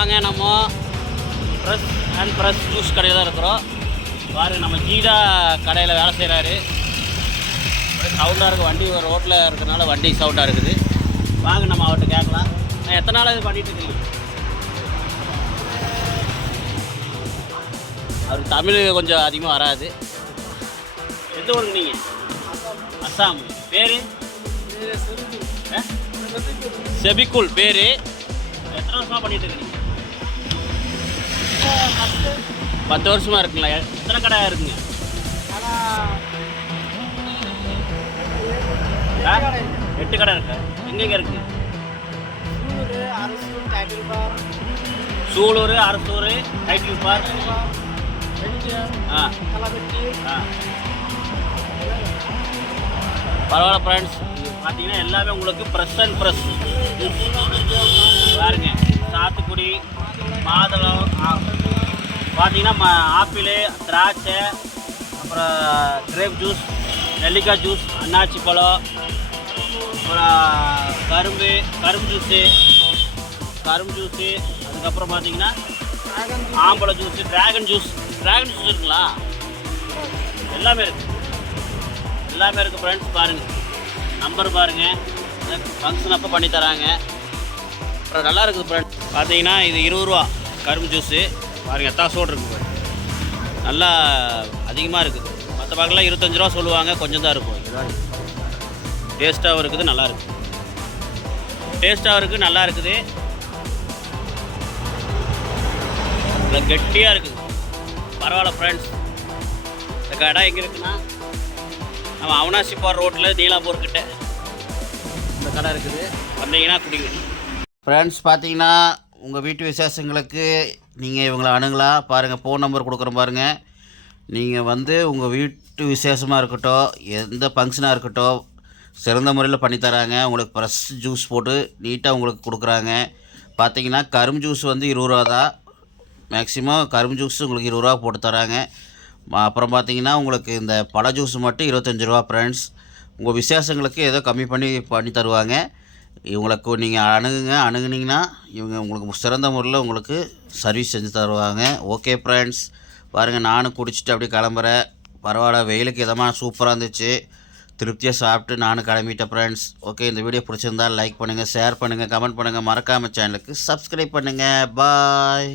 வாங்க. நம்ம press and press juice கடையில் தான் இருக்கிறோம். பாருங்கள், நம்ம ஜீடா கடையில் வேலை செய்கிறாரு. சவுண்டாக இருக்குது, வண்டி ஒரு ரோட்டில் இருக்கிறதுனால வண்டி சவுண்டாக இருக்குது. வாங்க நம்ம அவர்கிட்ட கேட்கலாம். நான் எத்தனை நாள் இது பண்ணிகிட்டு இருக்கீங்க? அவருக்கு தமிழ் கொஞ்சம் அதிகமாக வராது. எந்த ஊருக்கு நீங்கள்? அஸ்ஸாம். பேர் செபிக்குல். பேர் எத்தனை வருஷமாக பண்ணிகிட்டு இருக்கீங்க? 10 வருஷமாக இருக்குங்களா? எத்தனை கடை இருக்குங்க? 8 கடை இருக்கு. எங்கெங்க இருக்கு? சூலூர், அரசூர், டைட்டில் பார்க், பரவாயில்ல ஃப்ரெண்ட்ஸ். பார்த்தீங்கன்னா எல்லாமே உங்களுக்கு ப்ரெஸ் அண்ட் ப்ரெஸ் பாருங்க. சாத்துக்குடி, மாதுளம், பார்த்தீங்கன்னா ஆப்பிள், திராட்சை, அப்புறம் கிரேப் ஜூஸ், நெல்லிக்காய் ஜூஸ், அன்னாச்சி பழம், அப்புறம் கரும்பு ஜூஸு, அதுக்கப்புறம் பார்த்தீங்கன்னா ஆம்பளை ஜூஸு, ட்ராகன் ஜூஸ் இருக்குங்களா? எல்லாமே இருக்குது ஃப்ரெண்ட்ஸ். பாருங்கள், நம்பர் பாருங்கள். ஃபங்க்ஷன் அப்போ பண்ணி தராங்க. அப்புறம் நல்லா இருக்குது ஃப்ரெண்ட்ஸ். பார்த்தீங்கன்னா இது 20 ரூபா கரும்பு ஜூஸு. பாருங்கள், எத்தாசோடு இருக்குது. நல்லா அதிகமாக இருக்குது. மற்ற பக்கம்லாம் 25 ரூபா சொல்லுவாங்க, கொஞ்சம் தான் இருக்கும். இதுதான் டேஸ்ட்டாகவும் இருக்குது, நல்லா இருக்குது. கெட்டியாக இருக்குது. பரவாயில்ல ஃப்ரெண்ட்ஸ். இந்த கடை எங்கே இருக்குன்னா, நம்ம அவனாசி போகிற ரோட்டில் நீலாம்பூர் கிட்ட இந்த கடை இருக்குது. வந்தீங்கன்னா குடிங்க ஃப்ரெண்ட்ஸ். பார்த்தீங்கன்னா உங்கள் வீட்டு விசேஷங்களுக்கு நீங்கள் இவங்களை அணுகலாம். பாருங்கள், ஃபோன் நம்பர் கொடுக்குறேன் பாருங்கள். நீங்கள் வந்து உங்கள் வீட்டு விசேஷமாக இருக்கட்டும், எந்த ஃபங்க்ஷனாக இருக்கட்டும், சிறந்த முறையில் பண்ணித்தராங்க. உங்களுக்கு ஃப்ரெஷ் ஜூஸ் போட்டு நீட்டாக உங்களுக்கு கொடுக்குறாங்க. பார்த்தீங்கன்னா கரும்பு ஜூஸ் வந்து 20 ரூபா தான். மேக்ஸிமம் கரும்பு ஜூஸ் உங்களுக்கு 20 ரூபா போட்டு தராங்க. அப்புறம் பார்த்தீங்கன்னா உங்களுக்கு இந்த பழ ஜூஸ் மட்டும் 25 ரூபா ஃப்ரெண்ட்ஸ். உங்கள் விசேஷங்களுக்கு ஏதோ கம்மி பண்ணி தருவாங்க. இவங்களுக்கு நீங்கள் அணுகுனீங்கன்னா இவங்க உங்களுக்கு சிறந்த முறையில் உங்களுக்கு சர்வீஸ் செஞ்சு தருவாங்க. Okay friends. பாருங்கள், நானும் குடிச்சிட்டு அப்படியே கிளம்புறேன். பரவாயில்ல, வெயிலுக்கு இதமாக சூப்பராக இருந்துச்சு. திருப்தியாக சாப்பிட்டு நானும் கிளம்பிட்டேன் ஃப்ரெண்ட்ஸ். ஓகே, இந்த வீடியோ பிடிச்சிருந்தால் லைக் பண்ணுங்கள், ஷேர் பண்ணுங்கள், கமெண்ட் பண்ணுங்கள். மறக்காமல் சேனலுக்கு சப்ஸ்கிரைப் பண்ணுங்கள். பாய்.